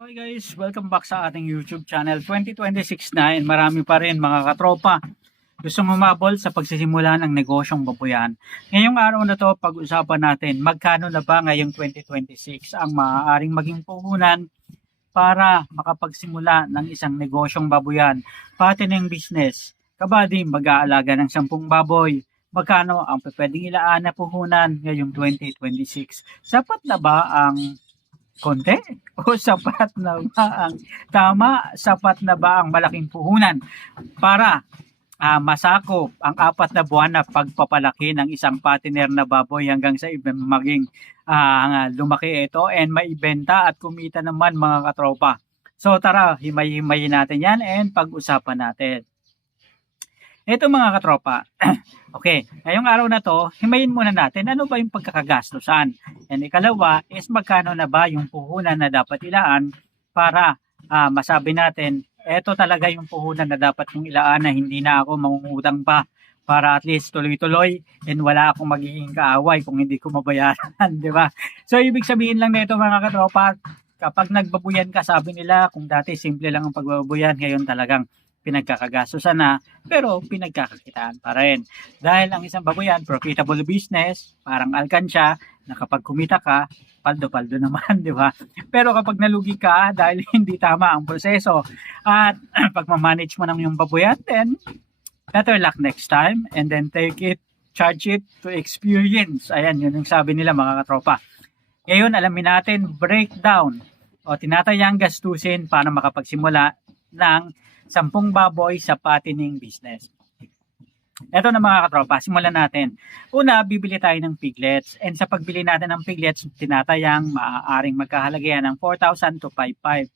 Okay guys, welcome back sa ating YouTube channel. 2026 na and marami pa rin mga katropa gustong humabol sa pagsisimula ng negosyong babuyan. Ngayong araw na to, pag-usapan natin magkano na ba ngayong 2026 ang maaaring maging puhunan para makapagsimula ng isang negosyong babuyan, pati ng business. Kabady, mag-aalaga ng 10 baboy. Magkano ang pwedeng ilaan na puhunan ngayong 2026? Sapat na ba ang konti? O sapat na ba ang tama? Sapat na ba ang malaking puhunan para masakop ang 4 na buwan na pagpapalaki ng isang patiner na baboy hanggang sa maging lumaki ito and maibenta at kumita naman mga katropa. So tara, himay-himayin natin yan and pag-usapan natin. Ito mga katropa, okay, ngayong araw na to, himayin muna natin ano ba yung pagkakagastusan. And ikalawa is magkano na ba yung puhunan na dapat ilaan para masabi natin, eto talaga yung puhunan na dapat kong ilaan na hindi na ako mangungutang pa para at least tuloy-tuloy and wala akong magiging kaaway kung hindi ko mabayaran, di ba? So ibig sabihin lang nito mga katropa, kapag nagbabuyan ka, sabi nila kung dati simple lang ang pagbabuyan, ngayon talagang pinagkakagastusan na, pero pinagkakakitaan pa rin. Dahil ang isang babuyan, profitable business, parang alkansya, na kapag kumita ka, paldo-paldo naman, di ba? Pero kapag nalugi ka dahil hindi tama ang proseso at pagmamanage mo ng yung babuyan, then better luck next time and then take it, charge it to experience. Ayan, yun yung sabi nila mga katropa. Ngayon, alamin natin, breakdown o tinatayang gastusin para makapagsimula ng 10 baboy sa patining business. Ito na mga katropa, simulan natin. Una, bibili tayo ng piglets. And sa pagbili natin ng piglets, tinatayang maaaring magkahalagayan ng 4,000 to 5,500.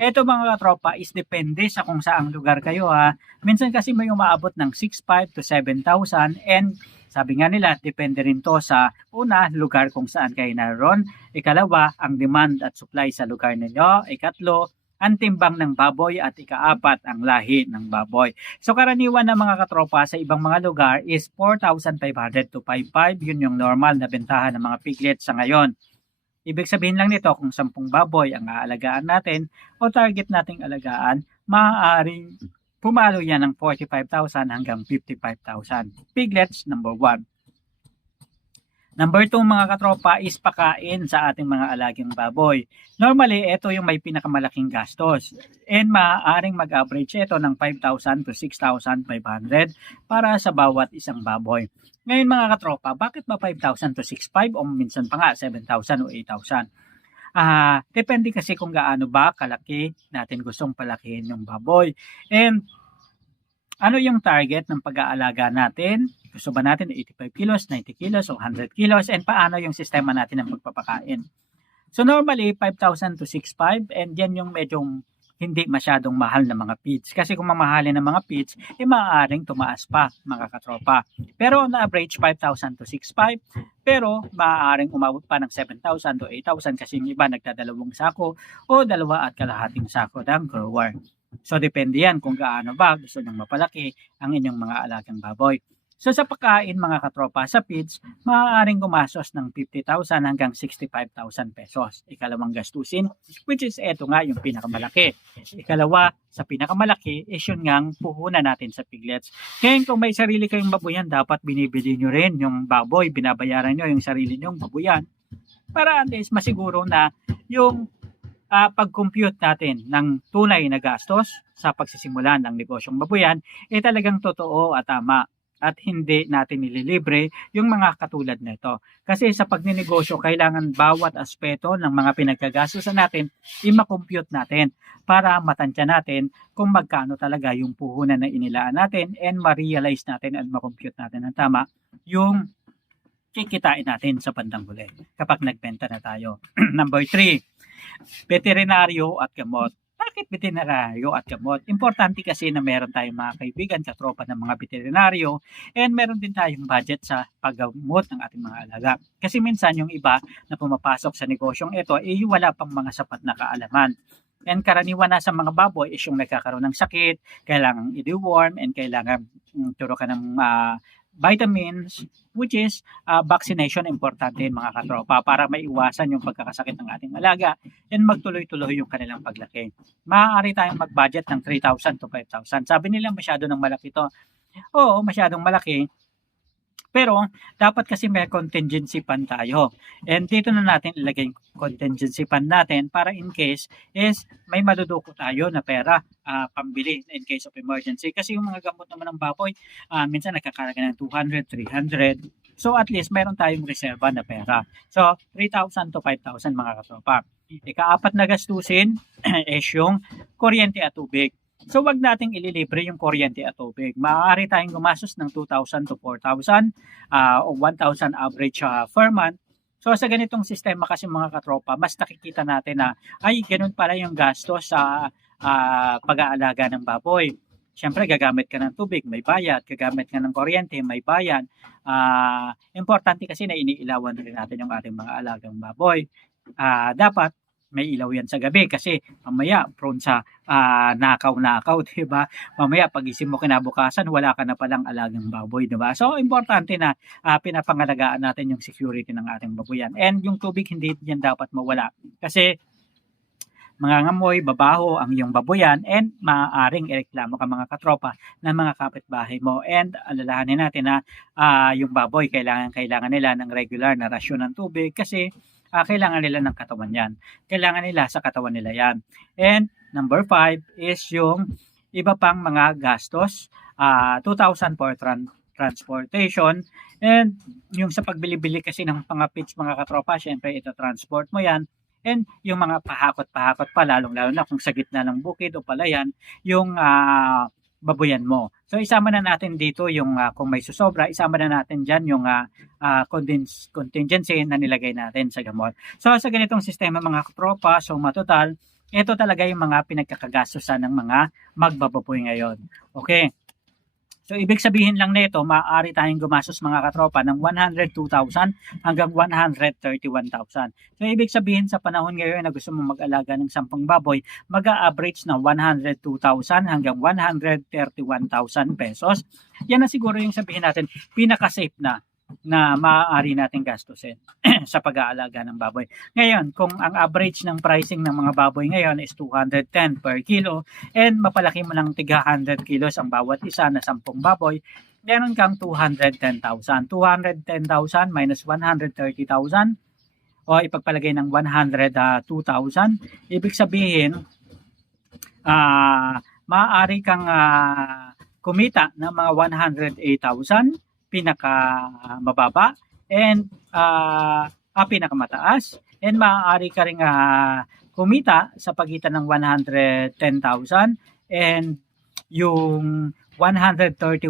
Ito mga katropa is depende sa kung saang lugar kayo ha. Minsan kasi may umaabot ng 6,500 to 7,000 and sabi nga nila, depende rin to sa una, lugar kung saan kayo naroon. Ikalawa, ang demand at supply sa lugar ninyo. Ikatlo, ang timbang ng baboy at ikaapat ang lahi ng baboy. So karaniwan ng mga katropa sa ibang mga lugar is 4,500 to 5,500. Yun yung normal na bentahan ng mga piglets sa ngayon. Ibig sabihin lang nito kung 10 baboy ang aalagaan natin o target nating alagaan, maaaring pumalo yan ng 45,000 hanggang 55,000. Piglets, number 1. Number 2 mga katropa is pakain sa ating mga alagang baboy. Normally, ito yung may pinakamalaking gastos. And maaaring mag-average ito ng 5,000 to 6,500 para sa bawat isang baboy. Ngayon mga katropa, bakit ba 5,000 to 6,500 o minsan pa nga 7,000 o 8,000? Depende kasi kung gaano ba kalaki natin gustong palakihin yung baboy. And ano yung target ng pag-aalaga natin? Gusto ba natin 85 kilos, 90 kilos, o 100 kilos? And paano yung sistema natin ng pagpapakain? So normally, 5,000 to 6,500 and yan yung medyo hindi masyadong mahal na mga feeds. Kasi kung mamahalin ng mga feeds, maaaring tumaas pa mga katropa. Pero on average, 5,000 to 6,500. Pero maaaring umabot pa ng 7,000 to 8,000 kasi yung iba nagdadalawang sako o 2.5 sako ng grower. So depende yan kung gaano ba gusto nyong mapalaki ang inyong mga alagang baboy. So sa pagkain mga katropa sa feeds, maaaring gumastos ng 50,000 hanggang 65,000 pesos. Ikalawang gastusin, which is eto nga yung pinakamalaki. Ikalawa, sa pinakamalaki is yun ngang puhunan natin sa piglets. Ngayon kung may sarili kayong babuyan, dapat binibili nyo rin yung baboy, binabayaran nyo yung sarili nyong babuyan para at least masiguro na yung pag-compute natin ng tunay na gastos sa pagsisimula ng negosyong babuyan talagang totoo at tama at hindi natin nililibre yung mga katulad nito. Kasi sa pagninegosyo, kailangan bawat aspeto ng mga pinagkagastusan natin i-compute natin para matansya natin kung magkano talaga yung puhunan na inilaan natin and ma-realize natin at ma-compute natin ng tama yung kikitain natin sa bandang huli kapag nagbenta na tayo. Number 3, veterinaryo at gamot. Bakit veterinaryo at gamot? Importante kasi na meron tayong mga kaibigan, katropa ng mga veterinaryo and meron din tayong budget sa paggamot ng ating mga alaga. Kasi minsan yung iba na pumapasok sa negosyong ito wala pang mga sapat na kaalaman. And karaniwan na sa mga baboy is yung nagkakaroon ng sakit, kailangan i-deworm and kailangan turukan ng vitamins, which is vaccination importante mga katropa para maiwasan yung pagkakasakit ng ating alaga and magtuloy-tuloy yung kanilang paglaki. Maaari tayong mag-budget ng 3,000 to 5,000. Sabi nila masyado ng malaki to. Oo, masyadong malaki. Pero dapat kasi may contingency fund tayo. And dito na natin ilagay yung contingency fund natin para in case is may maduduko tayo na pera pambili in case of emergency. Kasi yung mga gamot naman ng baboy, minsan nagkakalaga ng 200, 300. So at least meron tayong reserva na pera. So 3,000 to 5,000 mga katropa. Ika-apat na gastusin is yung kuryente at tubig. So wag nating ililibre yung kuryente at tubig. Maaari tayong gumastos ng 2,000 to 4,000 o 1,000 average per month. So sa ganitong sistema kasi mga katropa, mas nakikita natin na ay ganun pala yung gastos sa pag-aalaga ng baboy. Siyempre gagamit ka ng tubig, may bayad. Gagamit ka ng kuryente, may bayad. Importante kasi na iniilawan rin natin yung ating mga alagang baboy. Dapat may ilaw yan sa gabi kasi mamaya prone sa nakaw-nakaw, diba? Mamaya pagising mo kinabukasan, wala ka na palang alagang baboy, diba? So, importante na pinapangalagaan natin yung security ng ating baboyan. And yung tubig, hindi yan dapat mawala. Kasi mangangamoy, babaho ang iyong baboyan and maaaring ireklamo ka mga katropa ng mga kapitbahay mo. And alalahanin natin na yung baboy, kailangan nila ng regular na rasyon ng tubig kasi kailangan nila ng katawan yan. Kailangan nila sa katawan nila yan. And number 5 is yung iba pang mga gastos. 2,000 for transportation. And yung sa pagbili-bili kasi ng mga feeds mga katropa, syempre ito transport mo yan. And yung mga pahakot-pahakot pa, lalong-lalo na kung sa gitna ng bukid o palayan, yung baboyan mo. So isama na natin dito yung kung may susobra, isama na natin dyan yung contingency na nilagay natin sa gamot. So sa ganitong sistema mga katropa, so matotal, ito talaga yung mga pinagkakagastusan ng mga magbababoy ngayon. Okay. So, ibig sabihin lang nito, maaari tayong gumastos mga katropa ng 102,000 hanggang 131,000. So, ibig sabihin sa panahon ngayon na gusto mo mag-alaga ng 10 baboy, mag-a-average na 102,000 hanggang 131,000 pesos. Yan na siguro yung sabihin natin, pinaka-safe na maaari nating gastusin sa pag-aalaga ng baboy. Ngayon, kung ang average ng pricing ng mga baboy ngayon is 210 per kilo and mapalaki mo ng tiga 100 kilos ang bawat isa na 10 baboy, meron kang 210,000. 210,000 minus 130,000 o ipagpalagay ng 102,000. Ibig sabihin, maaari kang kumita ng mga 108,000 pinaka mababa and pinakamataas and maaari ka ring kumita sa pagitan ng 110,000 and yung 131,000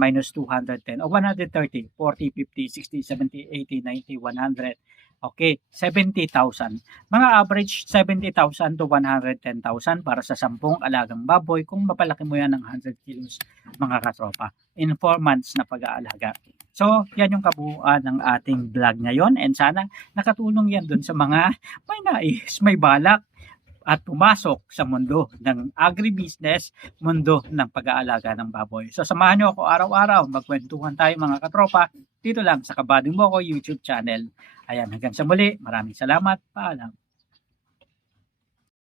minus 210 o 130, 40, 50, 60, 70, 80, 90, 100. Okay, 70,000. Mga average 70,000 to 110,000 para sa 10 alagang baboy kung mapalaki mo yan ng 100 kilos mga katropa in 4 months na pag-aalaga. So, yan yung kabuuan ng ating vlog ngayon and sana nakatulong yan dun sa mga may nais, may balak at pumasok sa mundo ng agribusiness, mundo ng pag-aalaga ng baboy. So, samahan nyo ako araw-araw, magkwentuhan tayo mga katropa dito lang sa Kabading Boko YouTube channel. Ayan, hanggang sa muli, maraming salamat, paalam.